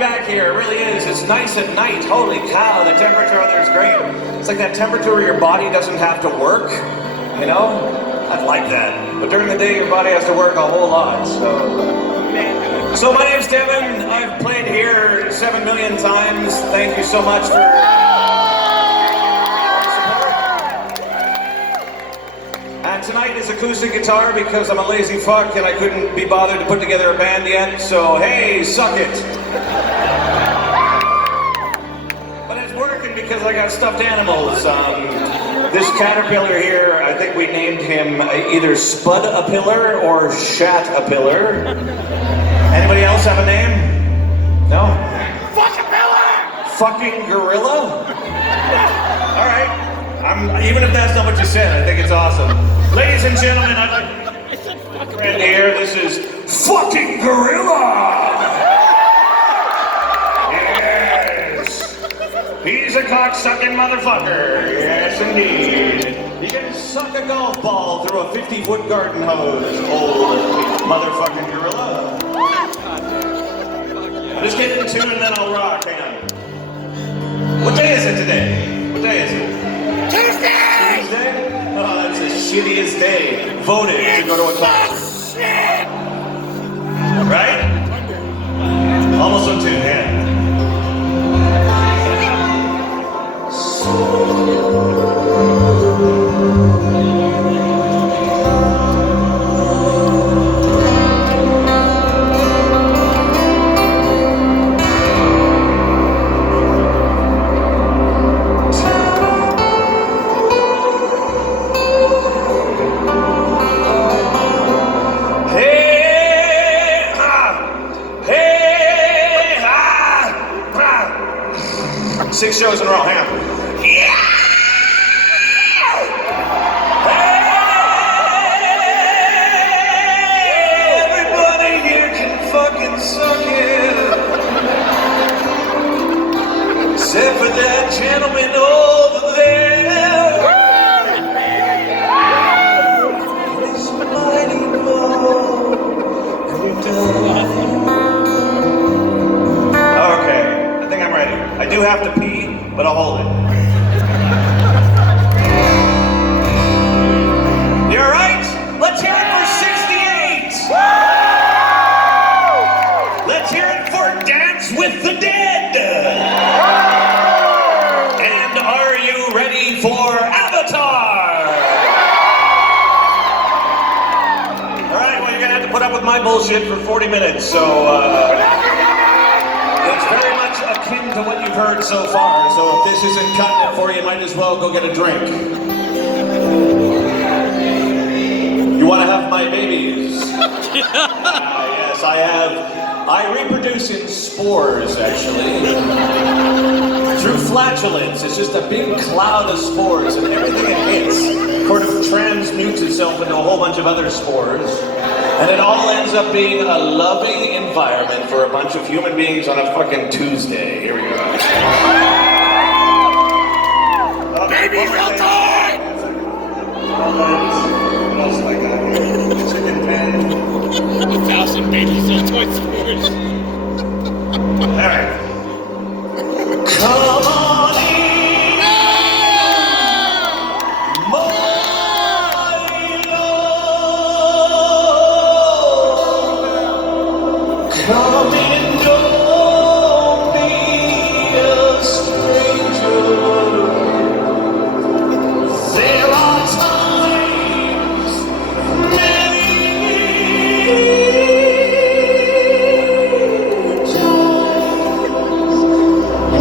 back here. It really is. It's nice at night. Holy cow, the temperature out there is great. It's like that temperature where your body doesn't have to work, you know? I like that. But during the day, your body has to work a whole lot, So my name's Devin. I've played here 7 million times. Thank you so much for And tonight is acoustic guitar because I'm a lazy fuck and I couldn't be bothered to put together a band yet, so hey, suck it. But it's working because I got stuffed animals. This caterpillar here, I think we named him either Spud-a-Pillar or Shat-a-Pillar. Anybody else have a name? No? Fuck-a-pillar! Fucking gorilla? Alright. Even if that's not what you said, I think it's awesome. Ladies and gentlemen, I'd like to friend here. This is fucking gorilla! Yes! He's a cock-sucking motherfucker. Yes, indeed. He can suck a golf ball through a 50-foot garden hose, old motherfucking gorilla. I'll just get in tune and then I'll rock. Hang on. What day is it today? What day is it? Tuesday! Tuesday? Oh, that's the shittiest day. Voted to go to a concert. Right? Almost on tune, yeah. Six shows in a row, hang on. Yeah! Hey! Everybody here can fucking suck it. Except for that gentleman over there. It's mighty cold. Okay, I think I'm ready. I do have to pee, but I'll hold it. You all right? Let's hear it for 68! Let's hear it for Dance with the Dead! And are you ready for Avatar? All right, well, you're gonna have to put up with my bullshit for 40 minutes, so, it's very much akin to what you've heard so far, so if this isn't cutting it for you, you might as well go get a drink. You want to have my babies? Yes, I have. I reproduce in spores, actually. Through flatulence. It's just a big cloud of spores, and everything it hits sort of transmutes itself into a whole bunch of other spores. And it all ends up being a loving environment for a bunch of human beings on a fucking Tuesday. Here we go. Baby filter! What else have I got here? Chicken pen. 1,000 baby filter spores. Alright. Come on in. Come in, don't be a stranger. There are times, many times,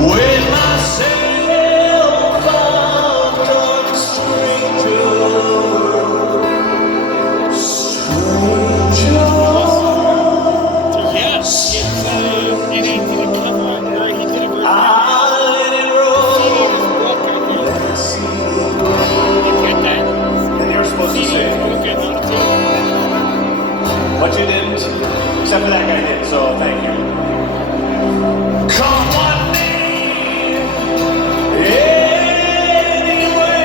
when myself I'm done stranger. What you didn't, except for that guy did, so thank you. Come on in, anyway,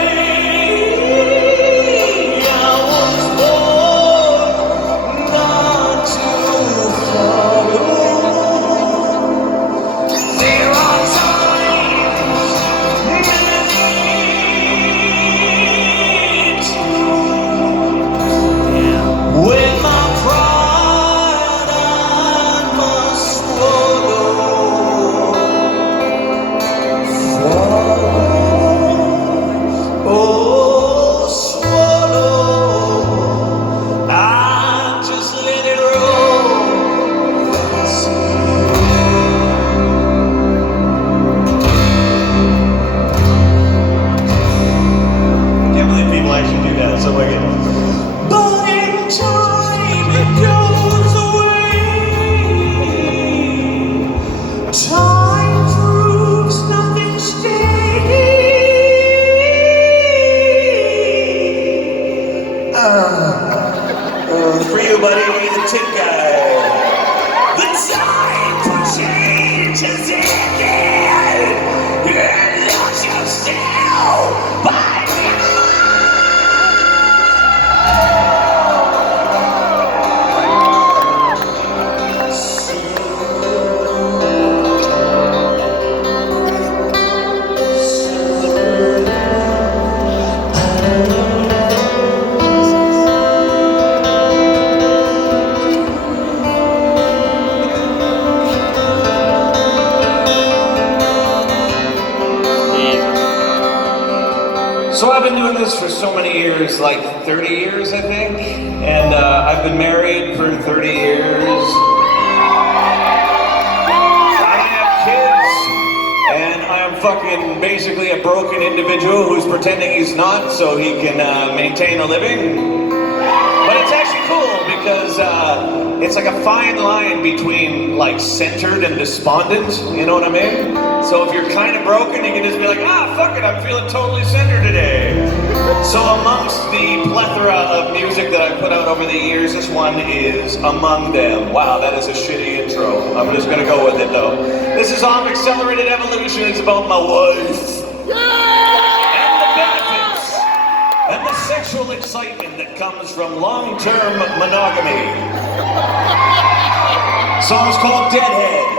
I was born not to follow. I've been doing this for so many years, like 30 years, I think. And I've been married for 30 years. I have kids. And I'm fucking basically a broken individual who's pretending he's not so he can maintain a living. But it's actually cool because it's like a fine line between like centered and despondent, you know what I mean? So if you're kind of broken, you can just be like, fuck it, I'm feeling totally centered today. So amongst the plethora of music that I've put out over the years, this one is among them. Wow, that is a shitty intro. I'm just gonna go with it though. This is on Accelerated Evolution. It's about my wife. And the benefits. And the sexual excitement that comes from long-term monogamy. Song's called Deadhead.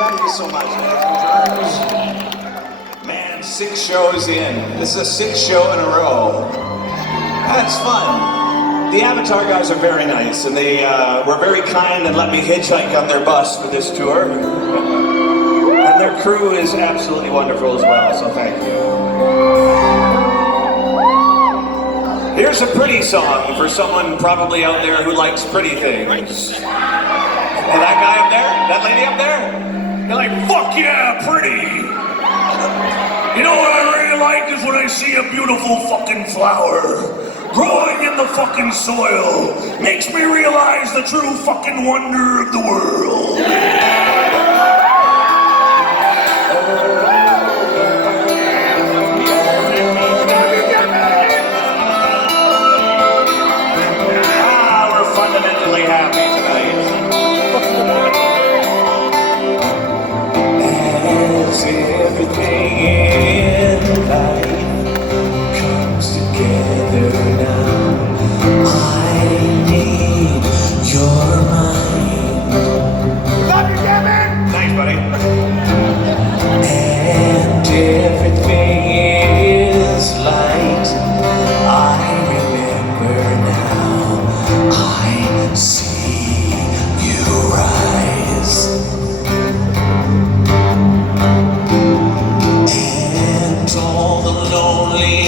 Thank you so much. Man, 6 shows in. This is a 6th show in a row. That's fun. The Avatar guys are very nice, and they were very kind and let me hitchhike on their bus for this tour. And their crew is absolutely wonderful as well, so thank you. Here's a pretty song for someone probably out there who likes pretty things. And that guy up there? That lady up there? They're like, fuck yeah, pretty! You know what I really like is when I see a beautiful fucking flower growing in the fucking soil. Makes me realize the true fucking wonder of the world. We're fundamentally happy tonight. As everything in life comes together now, I need your mind. Love you, Devin! Thanks, buddy. And everything is light. I remember now. I see you rise. And all the lonely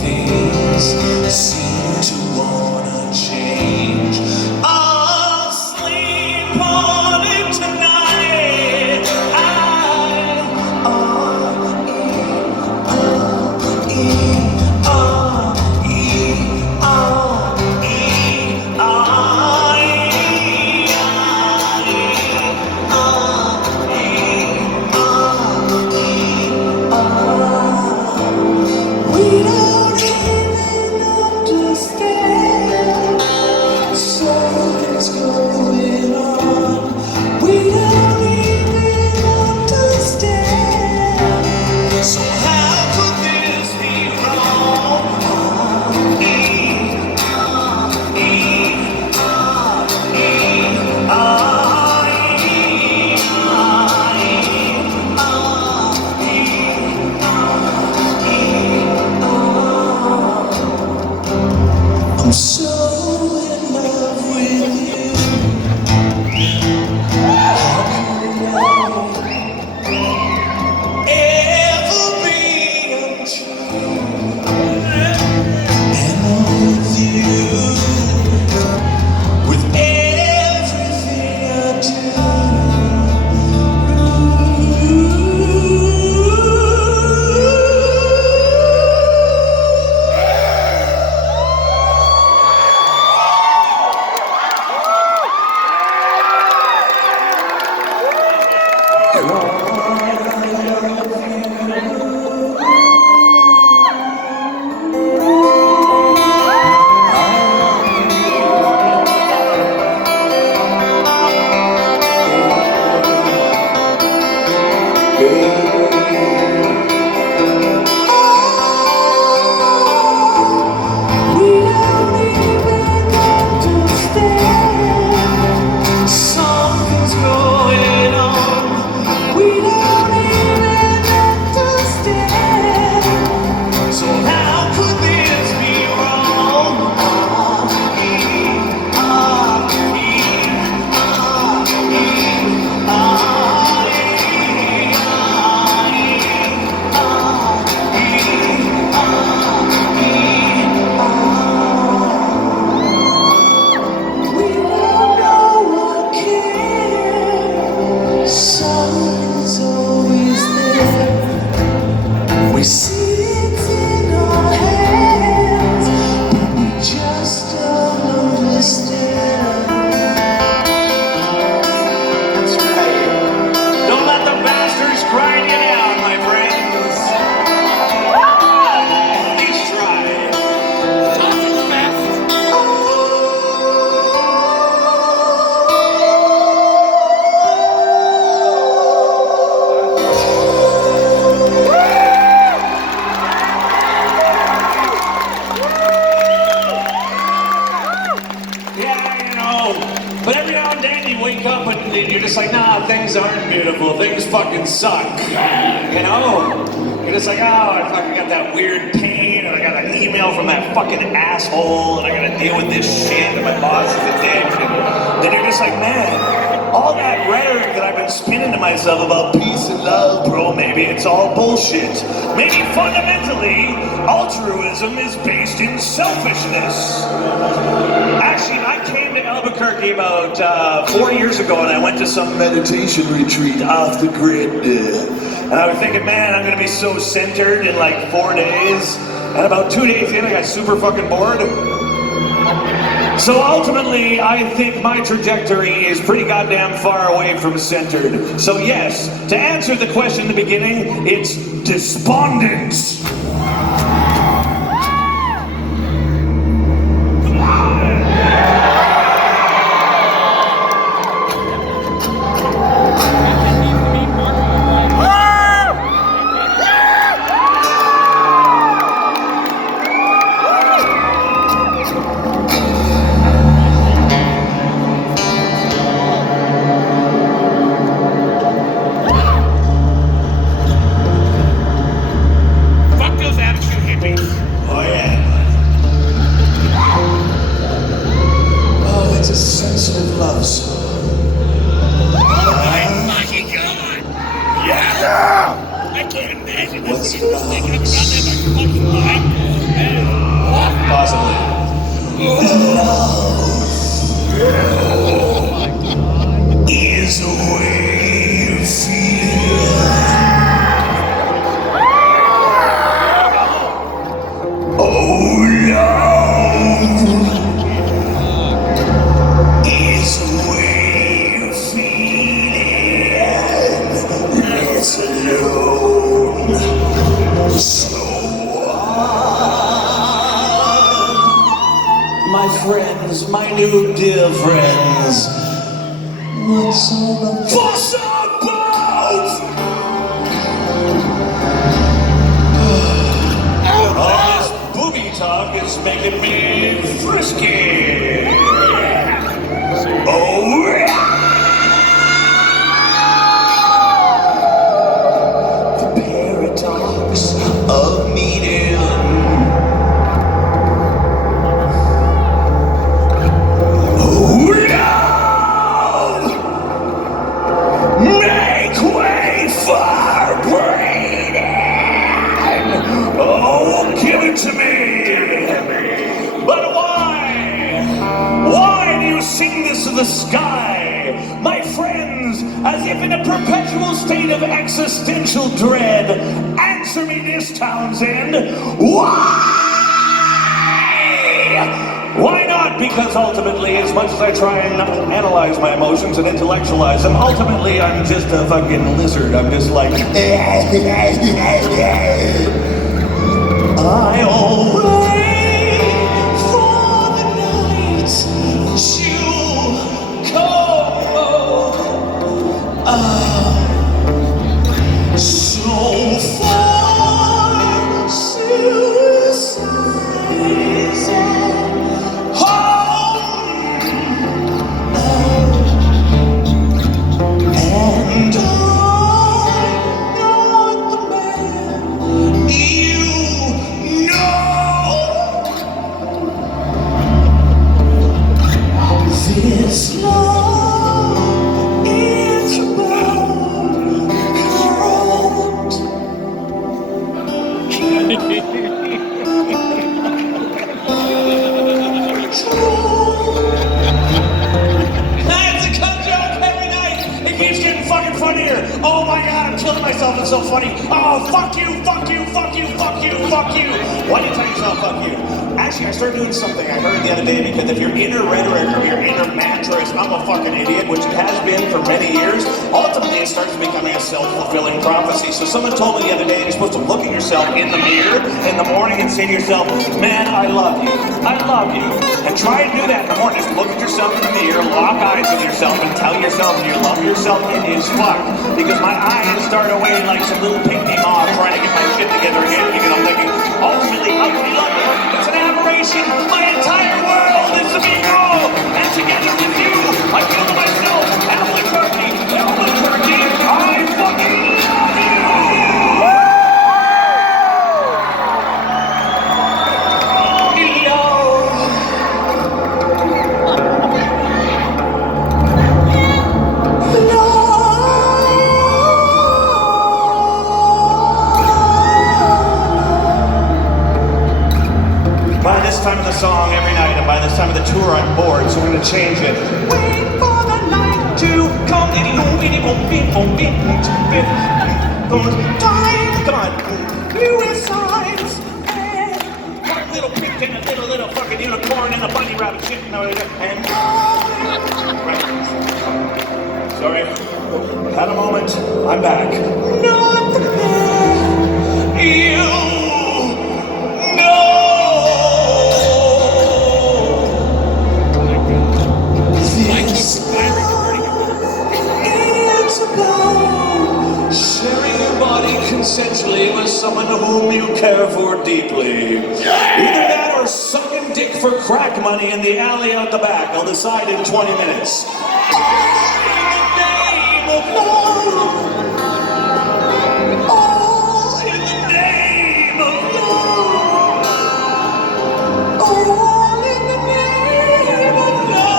things seem to wanna change. I'll sleep on it tonight. We don't even understand. Something's going on. We don't even understand. So how could this be wrong? I'm so in love with you. How could I ever be untrue? And with you, with everything I Something's going on. We don't even understand. So how could this be wrong? We don't know what care. Something's always there. We see it in our hands, but we just don't understand. That's right. Don't let the bastards grind you down, my friends. At least try. Sausage fest! Yeah, you know, but every now and then you wake up and ultimately you're just like, nah, things aren't beautiful. Things fucking suck. You know? You're just like, oh, I fucking got that weird pain, and I got an email from that fucking asshole, and I gotta deal with this shit, and my boss is a dick. And then you're just like, man, all that rhetoric that I've been spinning to myself about peace and love, bro, maybe it's all bullshit. Maybe fundamentally, altruism is based in selfishness. Actually, I came to Albuquerque about 4 years ago, and I went to some meditation retreat off the grid. And I was thinking, man, I'm gonna be so centered in like 4 days. And about 2 days in, I got super fucking bored. So ultimately, I think my trajectory is pretty goddamn far away from centered. So yes, to answer the question in the beginning, it's despondence. My new dear friends, what's all the fuss about? All this booby talk is making me frisky. Oh yeah! The paradox of meeting. To me. But why? Why do you sing this to the sky? My friends, as if in a perpetual state of existential dread, answer me this, Townsend. Why? Why not? Because ultimately, as much as I try and analyze my emotions and intellectualize them, ultimately I'm just a fucking lizard. I'm just like... I always for the night to come so far suicides at home and I'm not the man you this love is about That's a cut joke every night. It keeps getting fucking funnier. Oh my god, I'm killing myself. It's so funny. Oh, fuck you, fuck you, fuck you, fuck you, fuck you. Why do you tell yourself fuck you? Actually, I started doing something I heard the other day, because if your inner rhetoric or your inner mantra is I'm a fucking idiot, which it has been for many years, ultimately it starts becoming a self-fulfilling prophecy. So someone told me the other day you're supposed to look at yourself in the mirror in the morning and say to yourself, man, I love you. I love you. And try and do that in the morning. Just look at yourself in the mirror, lock eyes with yourself, and tell yourself you love yourself as fuck. Because my eyes start away like some little pygmy moth trying to get my shit together again, because I'm thinking, ultimately, how can you love me? It's an aberration. My entire world is to be wrong. And together with you, I feel to myself, Albuquerque. Come on. U.S. signs. One little pig and a little fucking unicorn and a bunny rabbit shit and right. Sorry. Had a moment. I'm back. Not the man you know. It's about sharing your body consensually with someone whom you care for deeply. Either that or sucking dick for crack money in the alley out the back. I'll decide in 20 minutes. All in the name of love. All in the name of love. All in the name of love.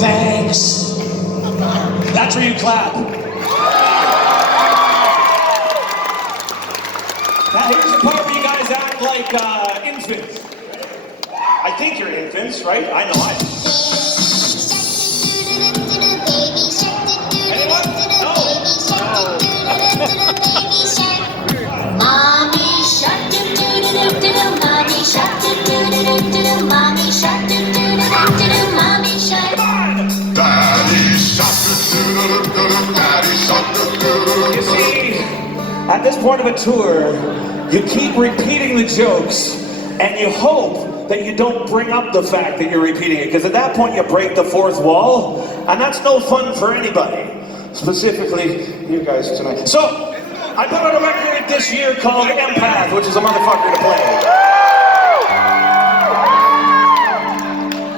Thanks. That's where you clap. Now here's the part where you guys act like infants. I think you're infants, right? I know I am. Anyone? No. Mommy shark do do do do do do. Mommy shark do do do do do do. Mommy shark do do do do do do. Mommy shark. Daddy shark do do do do do. Daddy shark do do do do. You see, at this point of a tour, you keep repeating the jokes, and you hope that you don't bring up the fact that you're repeating it, because at that point you break the fourth wall, and that's no fun for anybody. Specifically, you guys tonight. So, I put out a record this year called Empath, which is a motherfucker to play.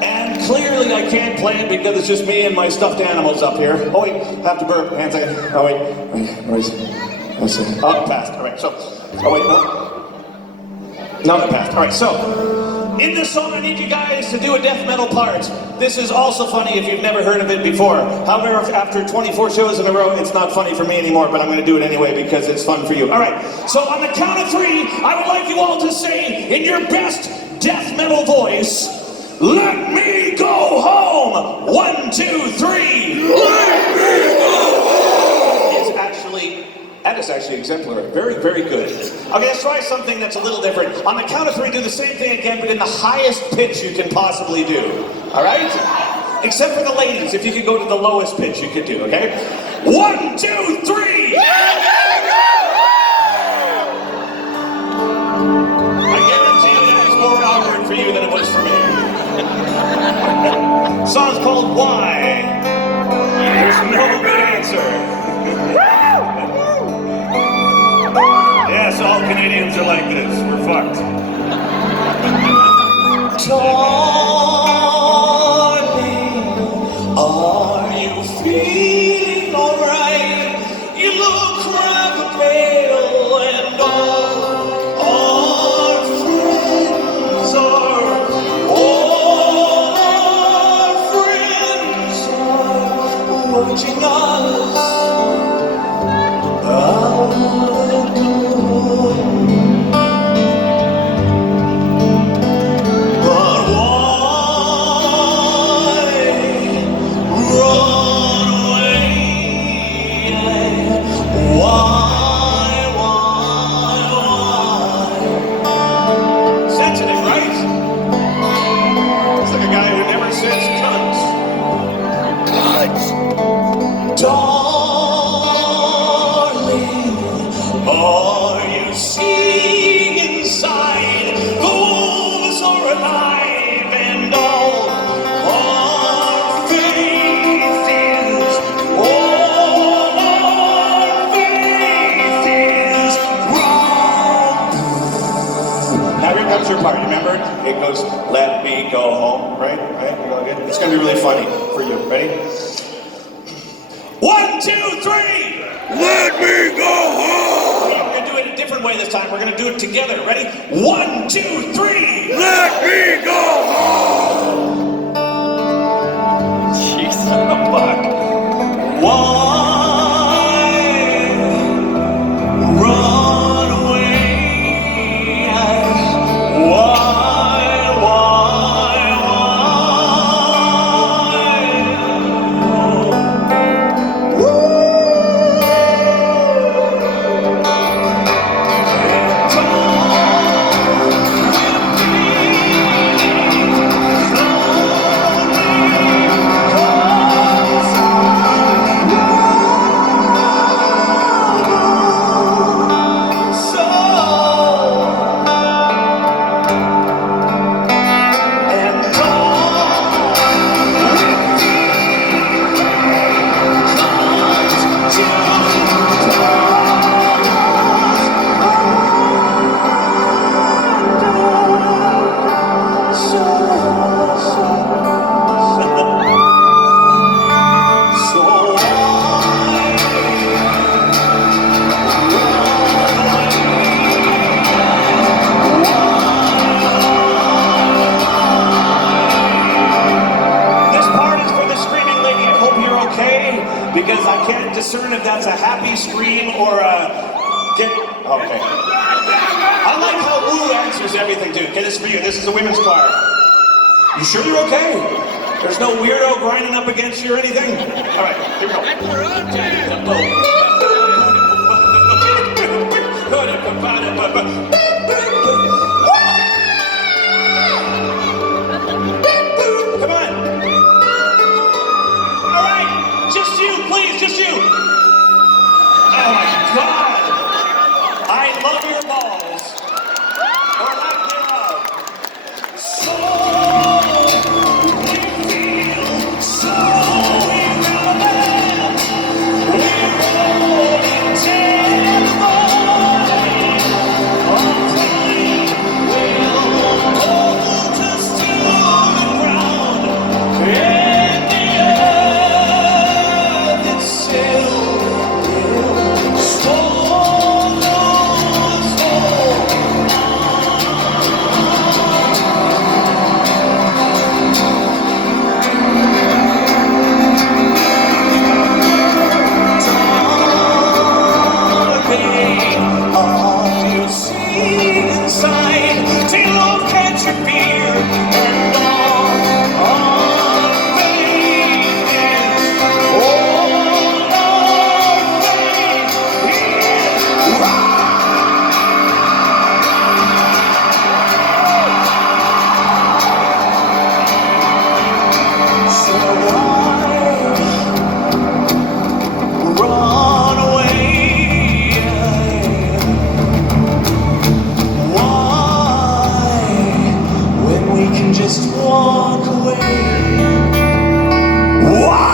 And clearly I can't play it because it's just me and my stuffed animals up here. Oh wait, have to burp. Hands in. Oh wait. Where is it? Let's see. Oh, it passed. All right, so. Oh wait, no. No, it passed. All right, so. In this song, I need you guys to do a death metal part. This is also funny if you've never heard of it before. However, after 24 shows in a row, it's not funny for me anymore, but I'm going to do it anyway because it's fun for you. All right, so on the count of 3, I would like you all to say, in your best death metal voice, "Let me go home!" 1, 2, 3. Let me go home! That is actually exemplary. Very, very good. Okay, let's try something that's a little different. On the count of 3, do the same thing again, but in the highest pitch you can possibly do. All right? Except for the ladies. If you could go to the lowest pitch, you could do, okay? 1, 2, 3! I guarantee you that was more awkward for you than it was for me. Song's called Why? There's no good answer. Yes, all Canadians are like this. We're fucked. Darling, are you feeling alright? You look rather pale, and all our friends are watching us. Part, remember? It goes, "Let me go home," right? Right? You go again. It's gonna be really funny for you. Ready? 1, 2, 3! Let me go home! Okay, we're gonna do it a different way this time. We're gonna do it together. Ready? 1, 2, 3! Let me go home! Jesus, fuck. Why run away? Why? answers everything, dude. Okay, this is for you. This is a women's choir. You sure you're okay? There's no weirdo grinding up against you or anything? All right, here we go. Come on. All right, just you, please, just you. Oh my God. I love your balls. Or lack thereof. So we feel so irrelevant. We're rolling terrified. Our pride will hold us to the ground. And the earth itself will swallow us all. All you see inside, take a look at your fear, and all our faith is, all our faith is so run away. Why, when we can just walk away? Why?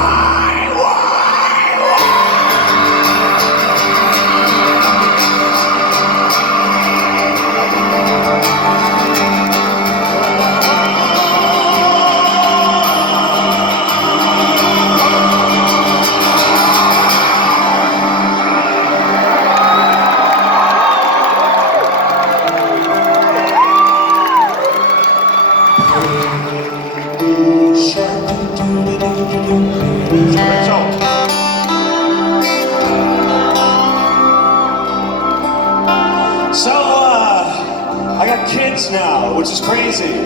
So, I got kids now, which is crazy.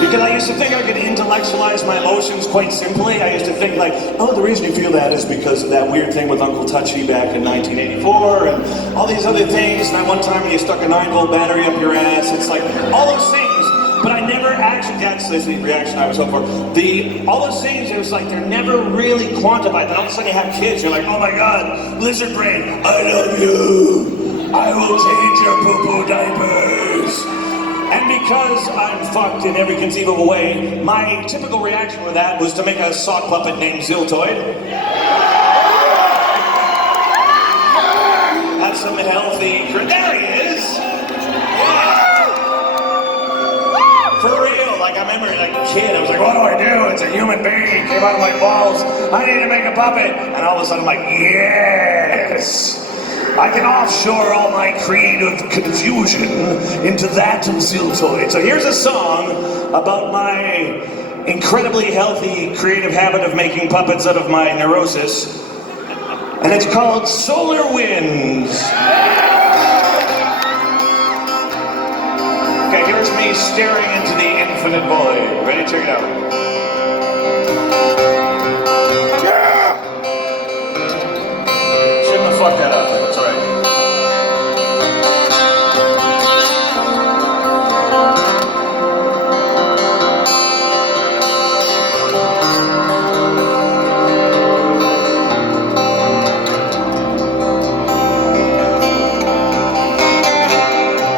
Because I used to think I could intellectualize my emotions quite simply. I used to think like, oh, the reason you feel that is because of that weird thing with Uncle Touchy back in 1984 and all these other things. And that one time when you stuck a 9-volt battery up your ass, it's like all those things. But I never actually, that's the reaction I was hoping for. All those things, it was like they're never really quantified. Then all of a sudden you have kids, you're like, oh my God, lizard brain, I love you. I will change your poo-poo diapers. And because I'm fucked in every conceivable way, my typical reaction to that was to make a sock puppet named Ziltoid. Have some healthy, there he is. For real, like I remember like a kid, I was like, what do I do? It's a human being, it came out of my balls. I need to make a puppet. And all of a sudden I'm like, yes. I can offshore all my creative confusion into that and Ziltoid. So here's a song about my incredibly healthy creative habit of making puppets out of my neurosis. And it's called Solar Winds. Okay, here's me staring into the infinite void. Ready? Check it out. Yeah! Shouldn't have fucked that up. That's all right.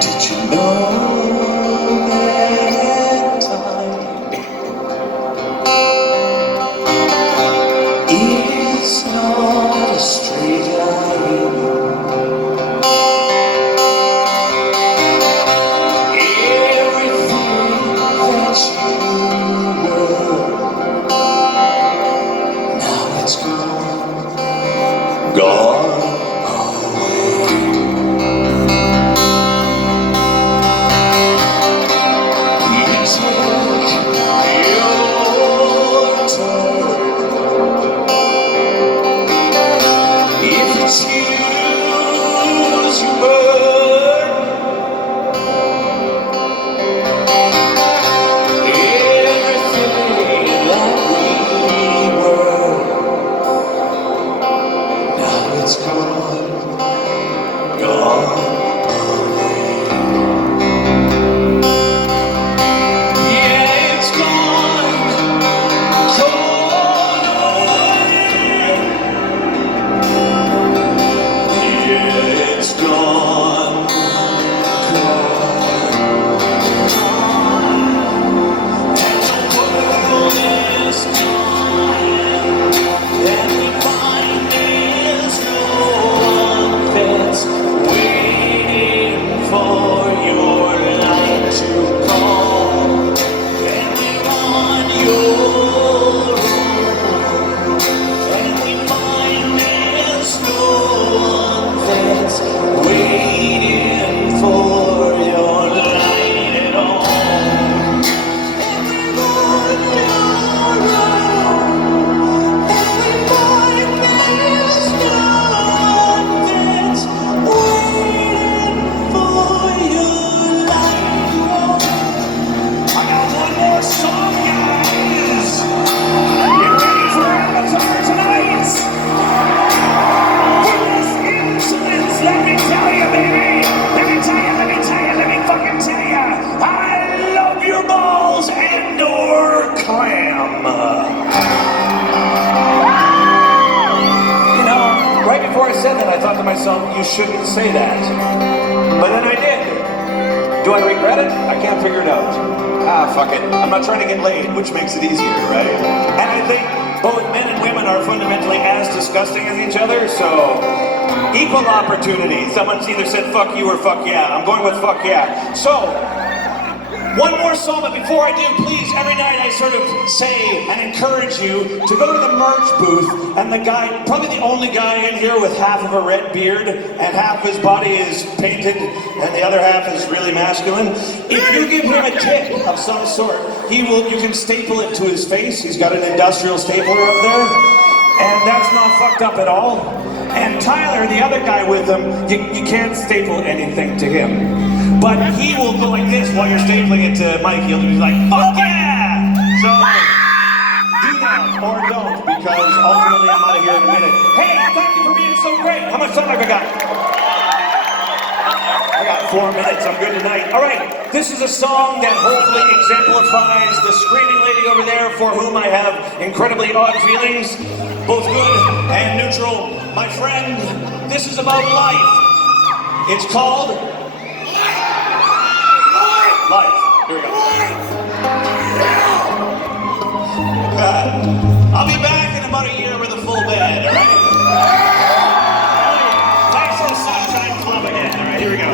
Did you know that time is not a straight line? Everything that you were, now it's gone away. I thought to myself, you shouldn't say that. But then I did. Do I regret it? I can't figure it out. Ah, fuck it. I'm not trying to get laid, which makes it easier, right? And I think both men and women are fundamentally as disgusting as each other, so equal opportunity. Someone's either said fuck you or fuck yeah. I'm going with fuck yeah. So, one more song, but before I do, please, every night I sort of say and encourage you to go to the merch booth, and the guy, probably the only guy in here with half of a red beard and half his body is painted and the other half is really masculine. If you give him a tip of some sort, you can staple it to his face. He's got an industrial stapler up there, and that's not fucked up at all. And Tyler, the other guy with him, you can't staple anything to him. But he will go like this while you're stapling it to Mike. He'll be like, fuck yeah! So, do that or don't, because ultimately I'm out of here in a minute. Hey, thank you for being so great. How much time have I got? I got 4 minutes. I'm good tonight. All right, this is a song that hopefully exemplifies the screaming lady over there for whom I have incredibly odd feelings, both good and neutral. My friend, this is about life. It's called Life. Here we go. I'll be back in about a year with a full band, all right? Thanks to the Sunshine Club again. All right, here we go.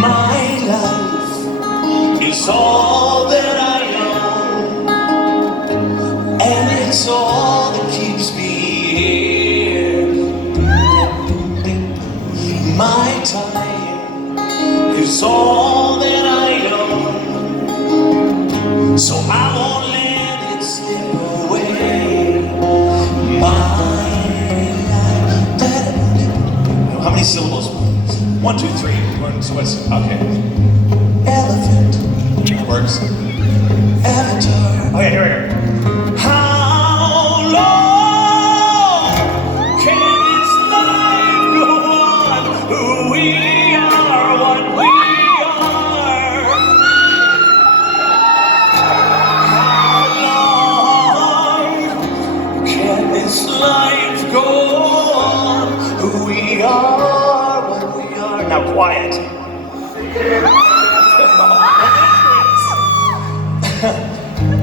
My life is all that I know, and it's all that keeps me here. My time is all that I own, so I won't let it slip away. My life. How many syllables? 1, 2, 3. What's okay? Elephant. Works. Avatar. Okay, here we go. How long can this life go on? Who we are, what we are. How long can this life go on? Who we are, what we are. Now quiet.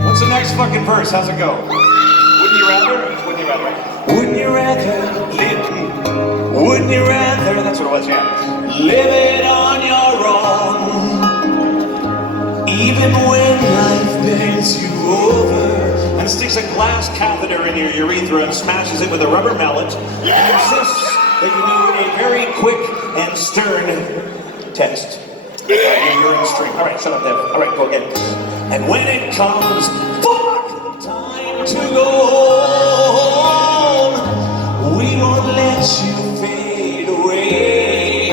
What's the next fucking verse? How's it go? Wouldn't you rather? Wouldn't you rather? Wouldn't you rather live? Wouldn't you rather? That's what it was, yeah. Live it on your own, even when life bends you over and sticks a glass catheter in your urethra and smashes it with a rubber mallet and insists that you do a very quick and stern test. Your urine stream. All right, shut up, Dev. All right, go again. And when it comes, fuck, time to go home, we won't let you fade away.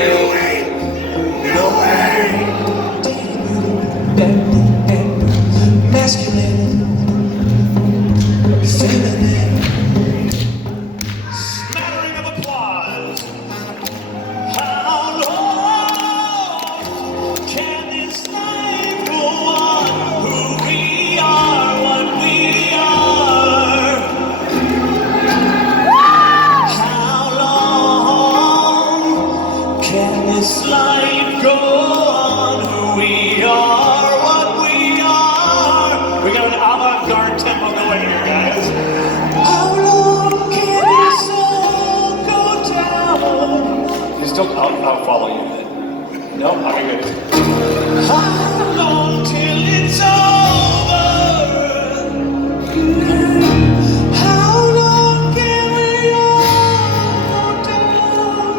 No way. Masculine, feminine, smattering of applause. How long can this life go on? Who we are, what we are. How long can this life go on? Who we are, what we are. We got an avant-garde tempo going here, guys. How long can this all go down? You still, I'll follow you then. No? Okay, good. How long till it's over? How long can we all go down?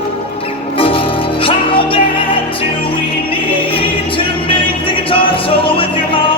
How bad do we need to make the guitar solo with your mouth?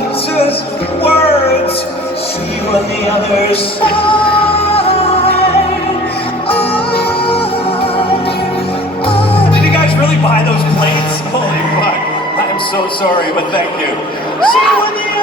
just words. See you on the other side. Did you guys really buy those plates? Holy fuck. I'm so sorry, but thank you. See you on the